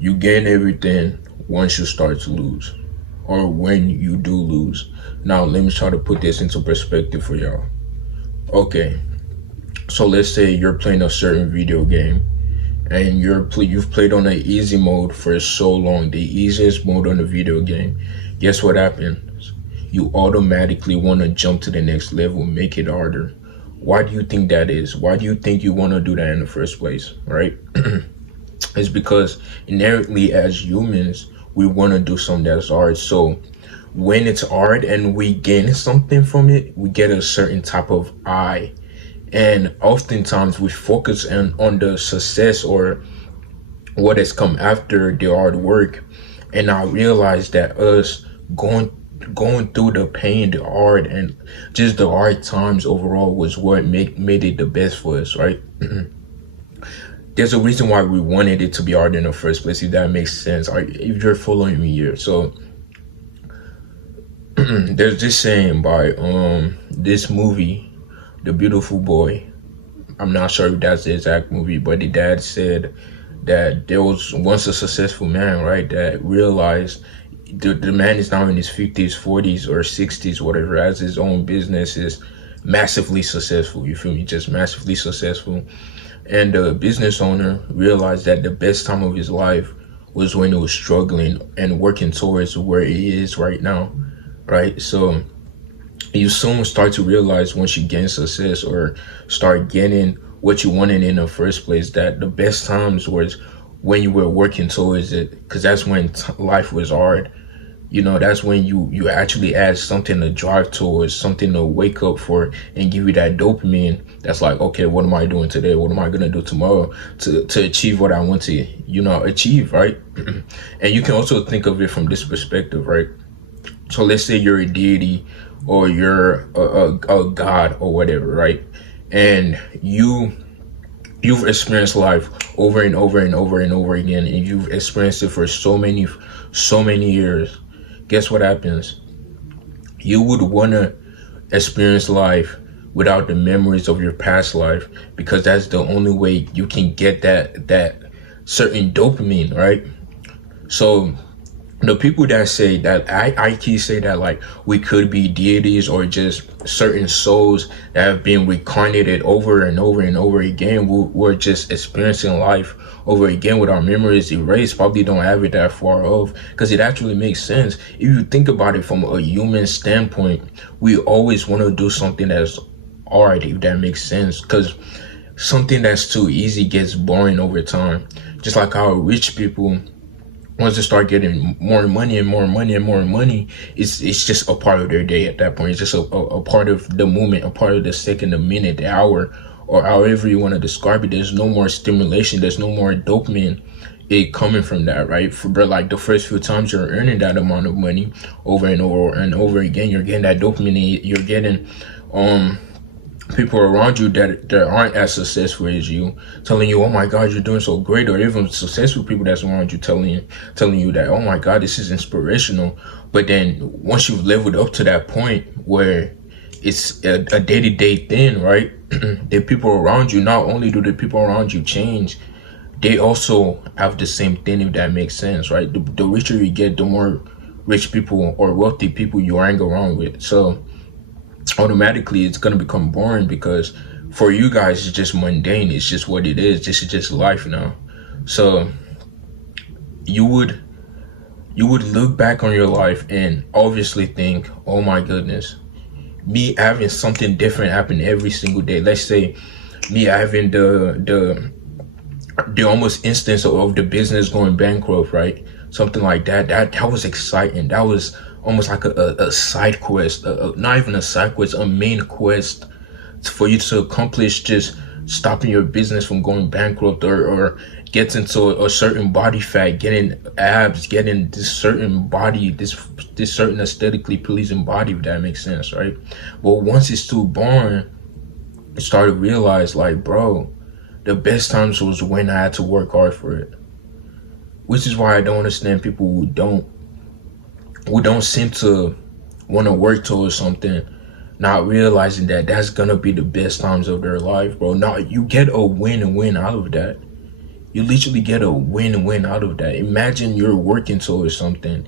You gain everything once you start to lose, or when you do lose. Now, let me try to put this into perspective for y'all. Okay, so let's say you're playing a certain video game and you've played on the easy mode for so long, the easiest mode on the video game. Guess what happens? You automatically want to jump to the next level, make it harder. Why do you think that is? Why do you think you want to do that in the first place, right? It's because inherently as humans, we want to do something that's hard. So when it's hard and we gain something from it, we get a certain type of high. And oftentimes we focus on the success or what has come after the hard work. And I realized that us going through the pain, the hard, and just the hard times overall was what made it the best for us, right? There's a reason why we wanted it to be hard in the first place, if that makes sense. If you're following me here. So there's this saying by this movie, The Beautiful Boy. I'm not sure if that's the exact movie, but the dad said that there was once a successful man, right, that realized the man is now in his 50s, 40s, or 60s, whatever, has his own business, is massively successful. You feel me? Just massively successful. And the business owner realized that the best time of his life was when he was struggling and working towards where he is right now, right? So you soon start to realize once you gain success or start getting what you wanted in the first place, that the best times was when you were working towards it, because that's when life was hard. You know, that's when you actually add something to drive towards, something to wake up for, and give you that dopamine. That's like, okay, what am I doing today? What am I gonna do tomorrow to achieve what I want to, achieve, right? And you can also think of it from this perspective, right? So let's say you're a deity or you're a god or whatever, right? And you've experienced life over and over and over and over again, and you've experienced it for so many years. Guess what happens? You would want to experience life without the memories of your past life, because that's the only way you can get that certain dopamine, right? So the people that say that, I keep say that like we could be deities or just certain souls that have been reincarnated over and over and over again. We're just experiencing life over again with our memories erased. Probably don't have it that far off, because it actually makes sense. If you think about it from a human standpoint, we always want to do something that's hard, if that makes sense, because something that's too easy gets boring over time. Just like how rich people, once they start getting more money and more money and more money, it's just a part of their day at that point. It's just a part of the moment, a part of the second, the minute, the hour, or however you want to describe it. There's no more stimulation. There's no more dopamine coming from that, right? But like the first few times you're earning that amount of money over and over and over again, you're getting that dopamine. You're getting people around you that aren't as successful as you telling you, oh my god, you're doing so great, or even successful people that's around you telling you that, oh my god, this is inspirational. But then once you've leveled up to that point where it's a day-to-day thing, right? The people around you, not only do the people around you change, they also have the same thing, if that makes sense, right? The richer you get, the more rich people or wealthy people you hang around with. So automatically it's going to become boring, because for you guys it's just mundane. It's just what it is. This is just life now. So you would look back on your life and obviously think, oh my goodness, me having something different happen every single day. Let's say me having the almost instance of the business going bankrupt, right? Something like that. That was exciting. That was almost like a side quest, not even a side quest, a main quest for you to accomplish, just stopping your business from going bankrupt, or get into a certain body fat, getting abs, getting this certain body, this certain aesthetically pleasing body, if that makes sense, right? But once it's too boring, I started to realize, like, bro, the best times was when I had to work hard for it. Which is why I don't understand people who don't seem to want to work towards something, not realizing that that's gonna be the best times of their life, bro. Now you get a win out of that. You literally get a win-win out of that. Imagine you're working towards something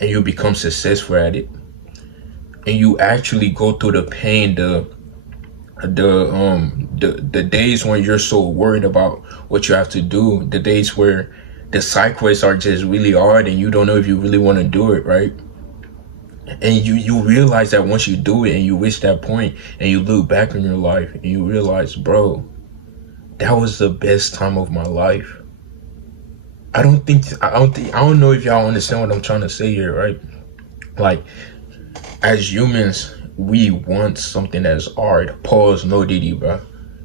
and you become successful at it, and you actually go through the pain, the days when you're so worried about what you have to do, the days where the side quests are just really hard and you don't know if you really want to do it, right? And you realize that once you do it and you reach that point and you look back on your life and you realize, bro, that was the best time of my life. I don't know if y'all understand what I'm trying to say here, right? Like, as humans, we want something that's hard. Pause, no Diddy, bro.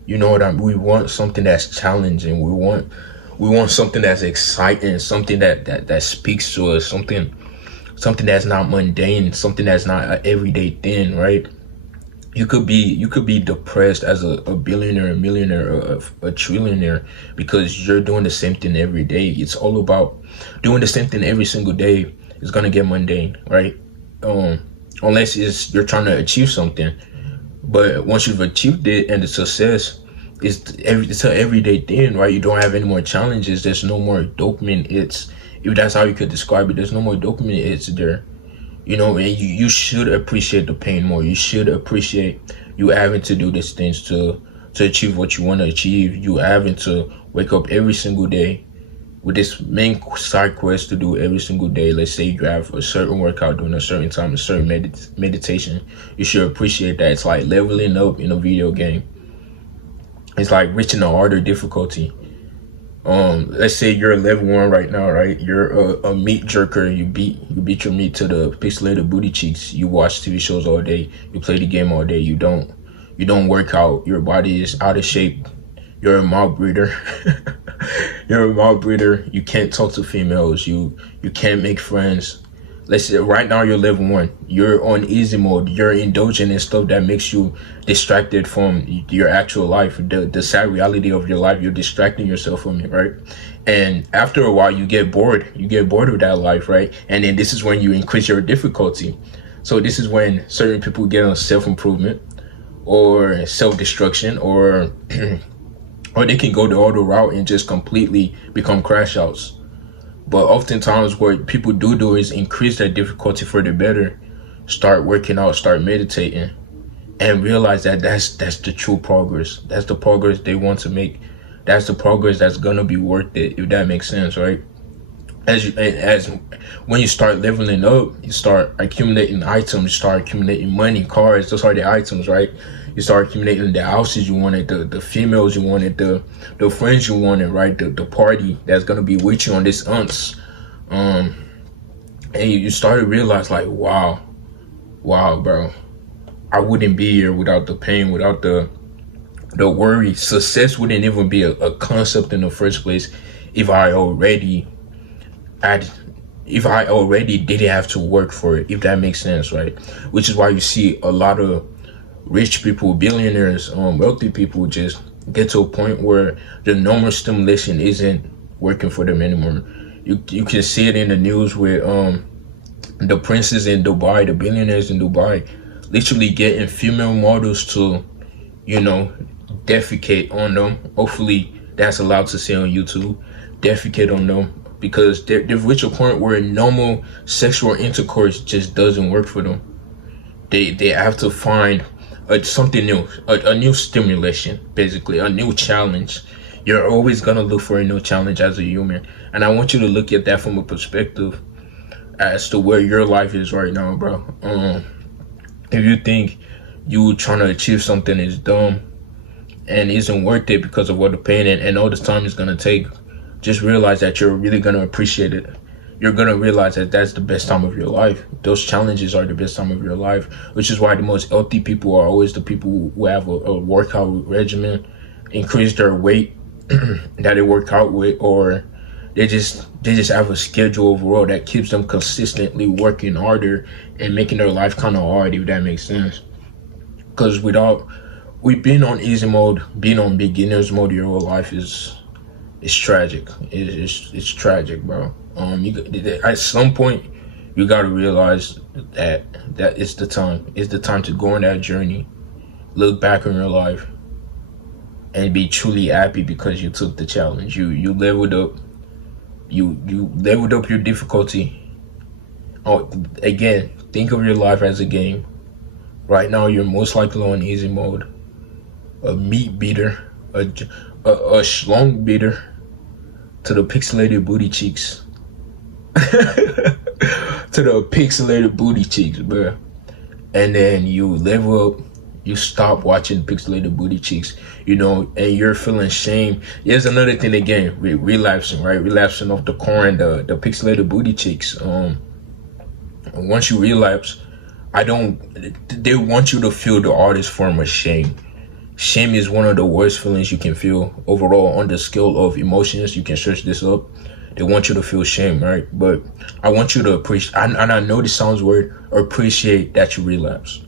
You know what I mean? We want something that's challenging. We want something that's exciting, something that speaks to us, something that's not mundane, something that's not an everyday thing, right? You could be depressed as a billionaire, a millionaire, a trillionaire, because you're doing the same thing every day. It's all about doing the same thing every single day. It's gonna get mundane, right? Um, Unless you're trying to achieve something. But once you've achieved it and the success, it's an everyday thing, right? You don't have any more challenges. There's no more dopamine. It's If that's how you could describe it. There's no more dopamine. It's there. And you should appreciate the pain more. You should appreciate you having to do these things to achieve what you want to achieve. You having to wake up every single day with this main side quest to do every single day. Let's say you have a certain workout during a certain time, a certain meditation. You should appreciate that. It's like leveling up in a video game. It's like reaching a harder difficulty. Let's say you're level 1 right now, right? You're a meat jerker. You beat your meat to the pixelated booty cheeks. You watch TV shows all day. You play the game all day. You don't work out. Your body is out of shape. You're a mouth breeder. You're a mouth breeder. You can't talk to females. You can't make friends. Let's say right now you're level 1. You're on easy mode. You're indulging in stuff that makes you distracted from your actual life, the sad reality of your life. You're distracting yourself from it, right? And after a while, you get bored. You get bored of that life, right? And then this is when you increase your difficulty. So this is when certain people get on self-improvement or self-destruction, or or they can go the other route and just completely become crash outs. But oftentimes what people do is increase that difficulty for the better, start working out, start meditating, and realize that that's the true progress. That's the progress they want to make. That's the progress that's gonna be worth it, if that makes sense, right? As when you start leveling up, you start accumulating items, you start accumulating money, cars. Those are the items, right? You start accumulating the houses you wanted, the females you wanted, the friends you wanted, right? The party that's gonna be with you on this unts. And you start to realize, like, wow, bro, I wouldn't be here without the pain, without the worry. Success wouldn't even be a concept in the first place if I already didn't have to work for it, if that makes sense, right? Which is why you see a lot of rich people, billionaires, wealthy people just get to a point where the normal stimulation isn't working for them anymore. You can see it in the news with the princes in Dubai, the billionaires in Dubai, literally getting female models to, defecate on them. Hopefully that's allowed to say on YouTube. Defecate on them, because they've reached a point where normal sexual intercourse just doesn't work for them. They have to find something new, a new stimulation, basically a new challenge. You're always gonna look for a new challenge as a human, and I want you to look at that from a perspective as to where your life is right now, bro. If you think you trying to achieve something is dumb and isn't worth it because of what the pain and all this time is gonna take, just realize that you're really gonna appreciate it. You're gonna realize that that's the best time of your life. Those challenges are the best time of your life, which is why the most healthy people are always the people who have a workout regimen, increase their weight that they work out with, or they just have a schedule overall that keeps them consistently working harder and making their life kind of hard, if that makes sense. Because we've been on easy mode, being on beginners mode your whole life it's tragic. It's tragic, bro. At some point you gotta realize that it's the time. It's the time to go on that journey, look back on your life, and be truly happy because you took the challenge. You leveled up. You leveled up your difficulty. Oh, again, think of your life as a game. Right now, you're most likely on easy mode. A meat beater, a schlong beater to the pixelated booty cheeks. To the pixelated booty cheeks, bro. And then you level up, you stop watching pixelated booty cheeks, and you're feeling shame. Here's another thing again, relapsing, right? Relapsing off the corn, the pixelated booty cheeks. Once you relapse, they want you to feel the artist form of shame. Shame is one of the worst feelings you can feel overall on the scale of emotions. You can search this up. They want you to feel shame, right? But I want you to appreciate, and I know this sounds weird, appreciate that you relapse.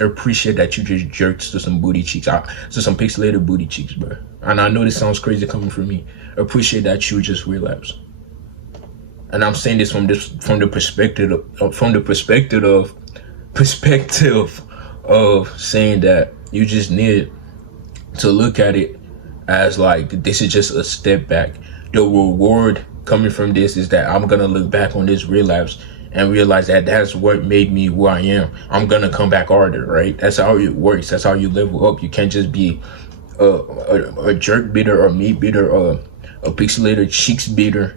Appreciate that you just jerked to some booty cheeks, to some pixelated booty cheeks, bro. And I know this sounds crazy coming from me. Appreciate that you just relapse. And I'm saying this from the perspective of saying that you just need to look at it as like, this is just a step back. The reward coming from this is that I'm gonna look back on this relapse and realize that that's what made me who I am. I'm gonna come back harder, right? That's how it works. That's how you level up. You can't just be a jerk beater or meat beater or a pixelated cheeks beater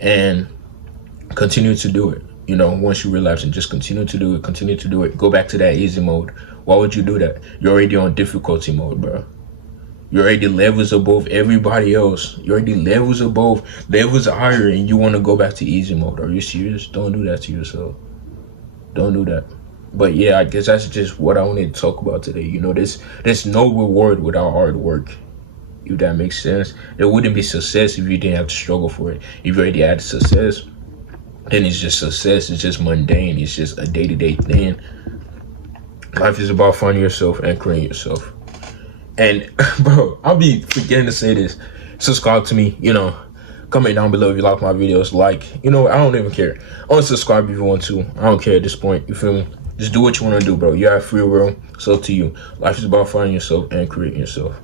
and continue to do it. Once you relapse, and just continue to do it. Go back to that easy mode. Why would you do that? You're already on difficulty mode, bro. You're already levels above everybody else. You're already levels higher, and you want to go back to easy mode. Are you serious? Don't do that to yourself. Don't do that. But yeah, I guess that's just what I wanted to talk about today. There's no reward without hard work. If that makes sense. There wouldn't be success if you didn't have to struggle for it. If you already had success, then it's just success. It's just mundane. It's just a day-to-day thing. Life is about finding yourself, anchoring yourself. And bro, I'll be forgetting to say this. Subscribe to me, comment down below if you like my videos. I don't even care. Unsubscribe if you want to. I don't care at this point. You feel me? Just do what you want to do, bro. You have free will. It's up to you. Life is about finding yourself and creating yourself.